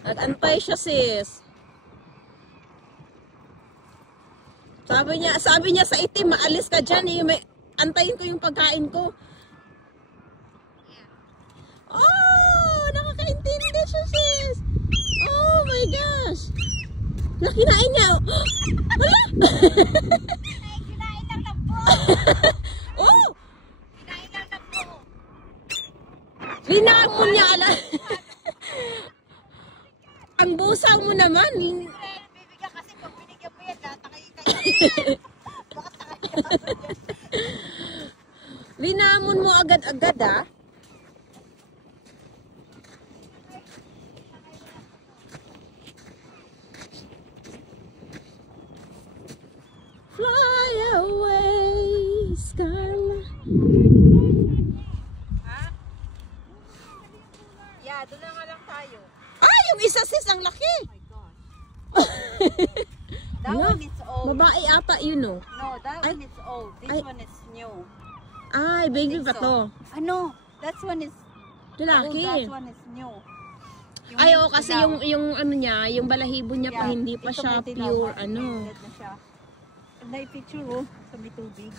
Nag-antay siya, sis. Sabi niya sa itim, maalis ka dyan eh. Antayin ko yung pagkain ko. Oh, nakakaintindi siya, sis. Oh my gosh. Nakinain niya. Wala. Kinain lang ng po. Oh. Kinain lang ng po. Linamon niya ala. Ang busaw mo naman. Bibigyan kasi pag binigyan mo yan, tatakay kayo. Bakit takay yan? Linamon mo agad-agad ah. Fly away, Scarlet. Ha? Yeah, doon na nga lang tayo. Ah, yung isa sis, ang laki. Oh my gosh. That one is old. Babae ata yun oh. No, that one is old. This one is new. Ay, baby pa to. Ano? That one is Lalaki. old. That one is new. Ay, oh, kasi yung ano niya, yung balahibo niya pa, hindi pa ito siya may pure, tinawag. ano. Dead na siya. May picture oh, sa may tubig.